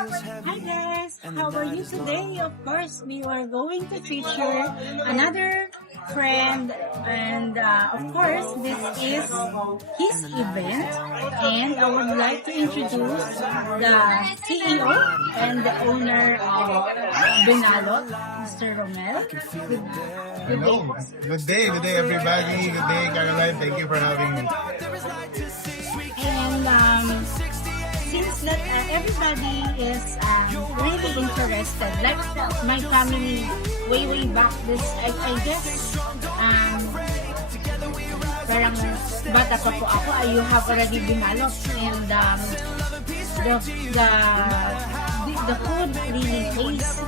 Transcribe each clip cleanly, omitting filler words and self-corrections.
Hi guys, how are you today? Of course, we are going to feature another friend, and of course, this is his event, and I would like to introduce the CEO and the owner of Binalot, Mr. Romel. Good day. Hello. Good day everybody. Good day Caroline. Thank you for having me. And since that everybody is really interested, like my family way back this, I guess, parang bata pa po ako, you have already binalot, and the food really tastes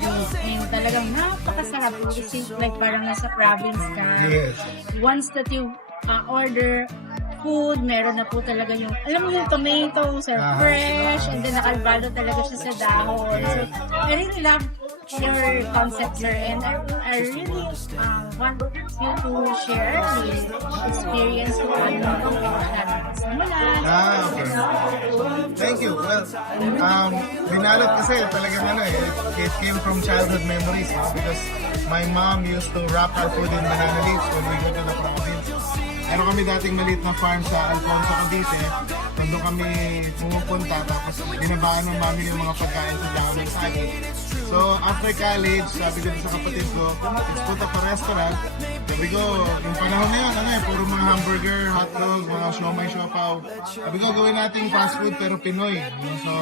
good, and talagang napakasarap. It seems like parang nasa province ka. Yes. Once that you order food, meron na po talaga yung, alam mo yung tomatoes are fresh, and then nakalbalo talaga siya sa dahon. So, I really love your concept, sir, and I really want you to share the experience kung ano yung pinagsimula. Okay. Thank you. Well, Binalot kasi talagang it came from childhood memories, because my mom used to wrap our food in banana leaves when we go to the province. Meron kami dating maliit na farm sa Alfonso, Cavite. Nandun kami pumupunta, tapos binabaan ng mami yung mga pagkain sa dahon ng saging. So, after college, sabi ko sa kapatid ko, let's put up a restaurant. Sabi ko, yung panahon na yun, puro mga hamburger, hotdog, mga siomay, siopaw. Sabi ko, gawin natin fast food pero Pinoy. So,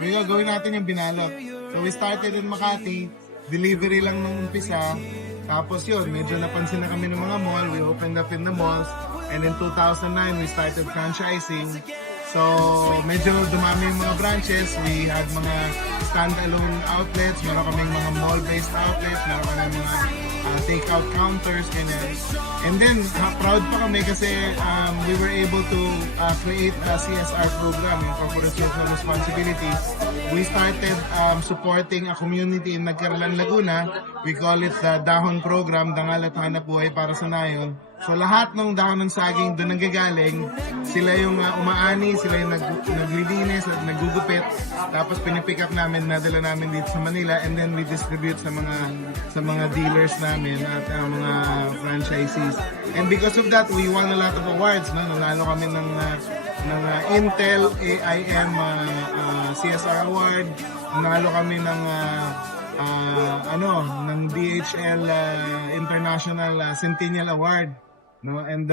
sabi ko, gawin natin yung Binalot. So, we started in Makati, delivery lang nung umpisa. Tapos yun, medyo napansin na kami ng mga mall. We opened up in the malls. And in 2009, we started franchising. So, medyo dumami yung mga branches. We had mga standalone outlets. Meron kaming mga mall-based outlets. Meron kaming mga take-out counters. Ganyan. And then, proud pa kami kasi we were able to create the CSR program, yung Corporate Social Responsibility. We started supporting a community in Nagcaralan, Laguna. We call it the Dahon Program, Dangal at Hanap Buhay para sa Nayon. So lahat ng dahon ng saging doon nanggagaling, sila yung umaani, sila yung naglilinis at naggugupit, tapos pinipick up namin, nadala namin dito sa Manila, and then we distribute sa mga dealers namin at mga franchisees. And because of that, we won a lot of awards. Nanalo kami ng Intel AIM CSR Award, nanalo kami ng ng DHL International Centennial Award, and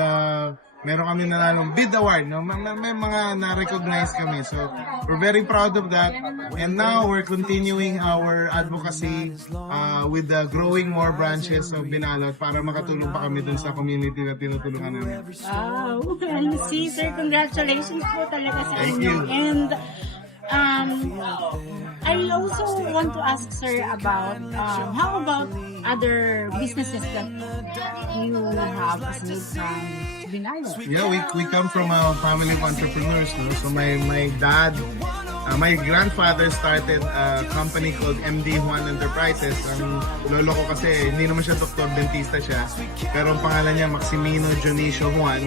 meron kami nanalong bid award, may mga na-recognize kami, so we're very proud of that. And now we're continuing our advocacy with the growing more branches of Binalot para makatulong pa kami dun sa community na tinutulungan namin. Wow, I see, sir, congratulations po talaga sa Thank inyo. you. And I also want to ask, sir, about how about other businesses that you have aside from Binalot? Yeah, we come from a family of entrepreneurs, no? So my dad, my grandfather started a company called MD Juan Enterprises. Ang lolo ko kasi, hindi naman siya doktor, dentista siya. Pero ang pangalan niya, Maximino Dionisio Juan.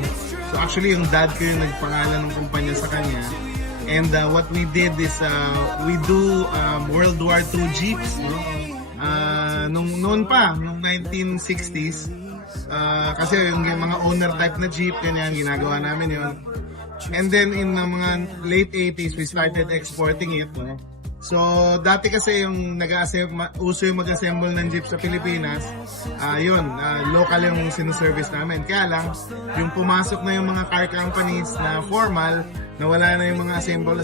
So actually, yung dad ko yung nagpangalan ng kumpanya sa kanya. And what we did is, we do World War II jeeps, no? Noon 1960s. Kasi yung mga owner type na jeep, ganyan, ginagawa namin yun. And then in the mga late 80s, we started exporting it. No? So, dati kasi yung uso yung mag-assemble ng jeep sa Pilipinas, local yung sinuservice namin. Kaya lang, yung pumasok na yung mga car companies na formal, na wala na yung mga assemble,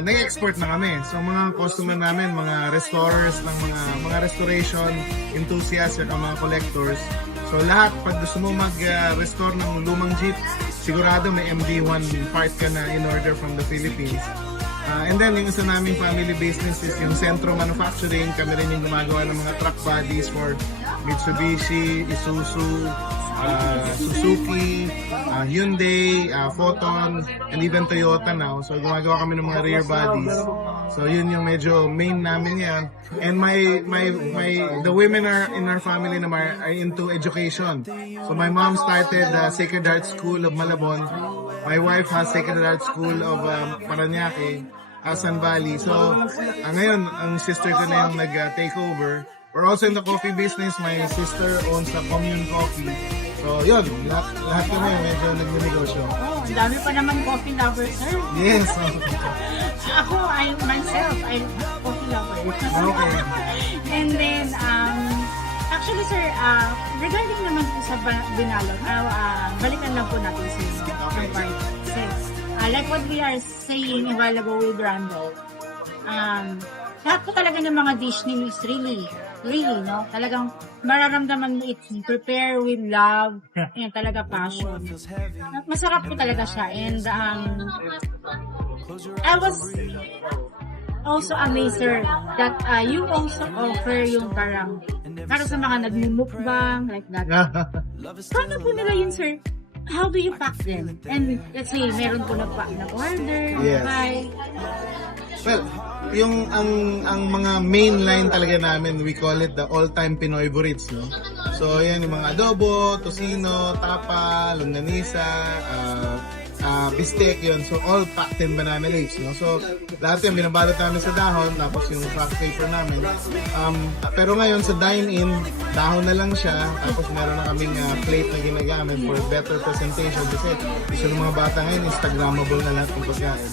nag-export na kami. So, mga customer namin, mga restorers ng mga restoration enthusiasts at mga collectors. So, lahat, pag gusto mo mag-restore ng lumang jeep, sigurado may MD1 part ka na in order from the Philippines. And then, yung isa naming family business is yung Centro Manufacturing. Kami rin yung gumagawa ng mga truck bodies for Mitsubishi, Isuzu, Suzuki, Hyundai, Photon, and even Toyota now. So, gumagawa kami ng mga rear bodies. So, yun yung medyo main namin yan. And the women in our family naman are into education. So, my mom started Sacred Heart School of Malabon. My wife has Sacred Heart School of Paranaque. Asan Valley. So, ngayon, ang sister ko na yung nag-take over. We're also in the coffee business. My sister owns a Commune Coffee. So, yun, lahat kami medyo nagnegosyo. Oh, ang dami pa naman coffee lover, sir. Yes. Ako, myself, I'm coffee lover. Okay. And then, actually, sir, regarding naman po sa Binalot, balikan lang po natin sa part 6. Like what we are saying a while ago with Randall, lahat po talaga ng mga dish ninyo is really, no? Talagang mararamdaman mo it's prepare with love and talaga passion. Masarap po talaga siya. And I was also amazed, sir, that you also offer yung parang para sa mga nagmumukbang, like that. Paano po nila yun, sir? How do you pack them? And let's say, meron po nag-order, Yes. buy. Well, yung ang mga main line talaga namin, we call it the all-time Pinoy Burrits, no? So, yan yung mga adobo, tocino, tapa, longganisa, bistek yun. So, all packed in banana leaves, no? So, lahat yan, binabalot namin sa dahon, tapos yung craft paper namin. Pero ngayon, sa dine-in, dahon na lang siya, tapos meron na kaming plate na ginagamit for better presentation kasi gusto ng mga bata ngayon, Instagrammable na lahat ng pagkain.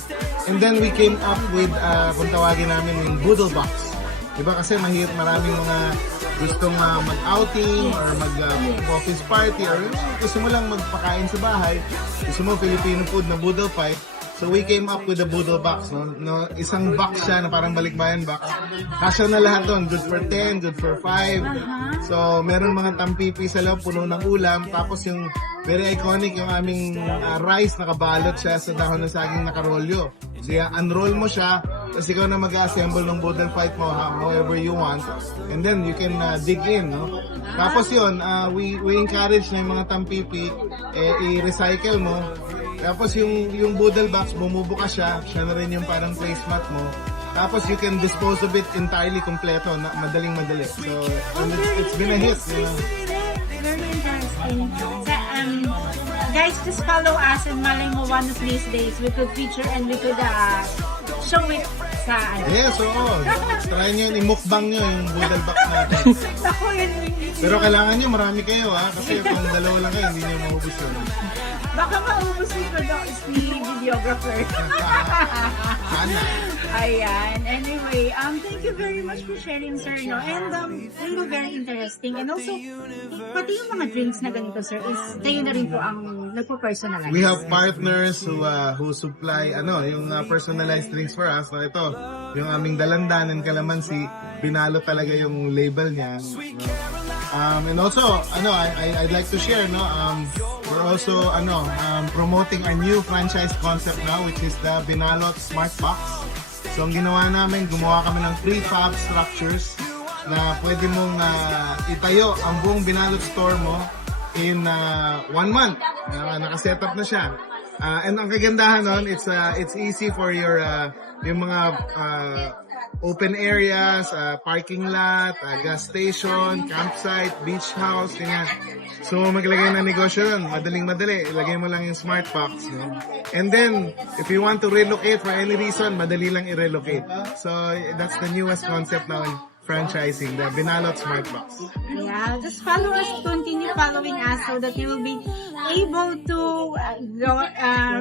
And then, we came up with, kung tawagin namin, yung Boodle Box. Diba kasi maraming mga gustong mag-outing or mag-office party or gusto mo lang magpakain sa bahay, gusto mo Filipino food na Boodle Fight. So we came up with the Boodle Box, no? Isang box siya na parang balikbayan box. Kasya na lahat doon, good for 10, good for 5. So meron mga tampipi sa loob, puno ng ulam, tapos yung very iconic yung aming rice, nakabalot siya sa dahon ng saging nakarolyo. So unroll mo siya, tapos ikaw na mag-assemble ng Boodle Fight mo however you want, and then you can dig in, no? Tapos yun, we encourage na yung mga tampipi, i-recycle mo. Tapos yung Boodle Box, bumubuka siya na rin yung parang placemat mo. Tapos you can dispose of it entirely kompleto, madaling-madali. So, it's been a hit. Very interesting. Guys, just follow us and malay mo one of these days we could feature and we could show it sa Yes, oo. Try nyo yun, imukbang nyo yung Boodle Box natin. Ako yun. Pero kailangan nyo, marami kayo kasi kung dalawa lang kayo, hindi nyo maubos yun. Baka maubos si videographer. Sana. Ayan. Anyway, thank you very much for sharing, sir. No? And really very interesting. And also, pati yung mga drinks na ganito, sir, is kayo na rin po ang nagpo-personalize. We have partners who supply yung personalized drinks for us. So ito, yung aming dalandan and kalamansi, binalo talaga yung label niya. And also, I'd like to share, we're also promoting our new franchise concept now, which is the Binalot Smart Box. So ang ginawa namin, gumawa kami ng prefab structures na pwede mong itayo ang buong Binalot store mo in 1 month. Nakaset up na siya. And ang kagandahan nun, it's easy for your yung mga open areas, parking lot, gas station, campsite, beach house, ganyan. So maglagay ng negosyo doon, madaling-madali, ilagay mo lang yung smart box. No? And then, if you want to relocate for any reason, madali lang i-relocate. So that's the newest concept now in franchising, the Binalot Smart Box. Yeah, just follow us, continue following us so that you will be able to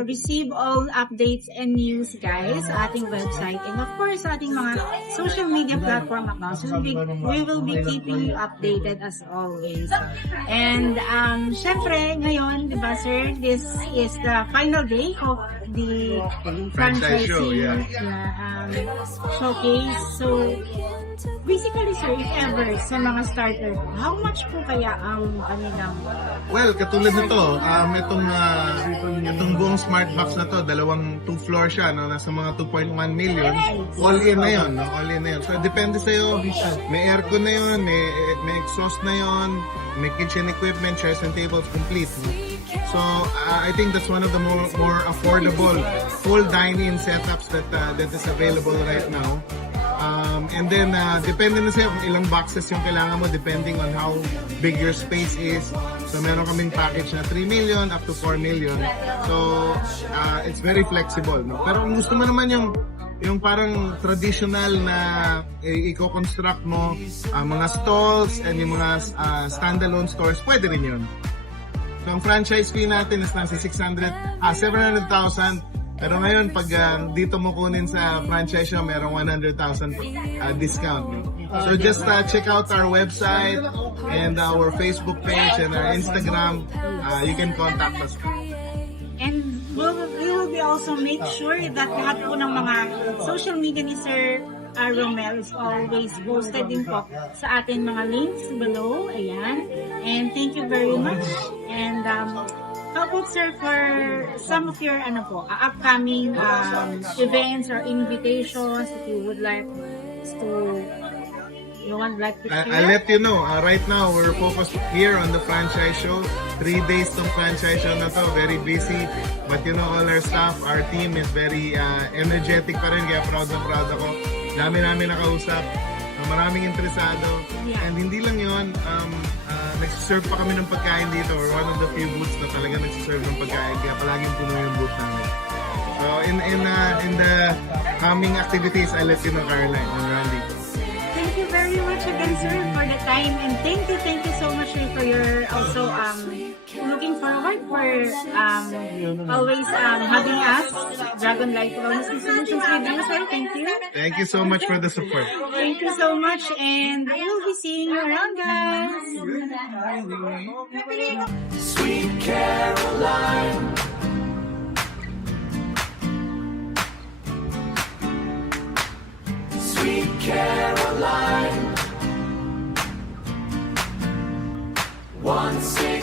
receive all updates and news, guys, sa ating website. And of course, sa ating mga social media platform accounts. We will be keeping you updated as always. And, syempre, ngayon, di ba, sir, this is the final day of the Franchise show, franchising showcase. So, basically, sir, if ever, sa mga starter, how much po kaya ang kanilang... Well, katulad nito, itong buong smart box na to, 2-floor siya, no? Nasa mga 2.1 million. All in na yun, no? All in na yun. So, depende sa'yo. May aircon na yun, may exhaust na yun, may kitchen equipment, chairs and tables, complete. No? So, I think that's one of the more affordable full dine-in setups that is available right now. And then, depende na sa'yo kung ilang boxes yung kailangan mo depending on how big your space is. So, meron kaming package na 3 million up to 4 million. So, it's very flexible. No? Pero kung gusto mo naman yung yung parang traditional na i-construct mo mga stalls and yung mga standalone stores, pwede rin yun. So ang franchise fee natin is nasa 700,000. Pero ngayon, pag dito mo kunin sa franchise show, merong 100,000 discount. So just check out our website and our Facebook page and our Instagram. You can contact us. And we will be also make sure that lahat po ng mga social media ni Sir Romel is always posted din po sa ating mga links below. Ayan. And thank you very much. And how about, sir, for some of your upcoming events or invitations that you would like to share? I'll let you know. Right now, we're focused here on the franchise show. 3 days tong franchise show na to. Very busy. But you know, all our staff, our team is very energetic pa rin. Kaya proud na proud ako. Dami namin nakausap. Maraming interesado. Yeah. And hindi lang yun, nagsiserve pa kami ng pagkain dito. We're one of the few booths na talaga nagsiserve ng pagkain. Kaya palaging puno yung booth namin. So, in the coming activities, I'll let you know, Caroline and Randy. Thank you very much again, sir, for the time, and thank you so much, sir, for your also looking forward for always having us, Dragon Light Wellness Solutions with you, sir. Thank you. Thank you so much for the support. Thank you so much, and we'll be seeing you around, guys. Sweet Caroline. Sweet Caroline. 1-6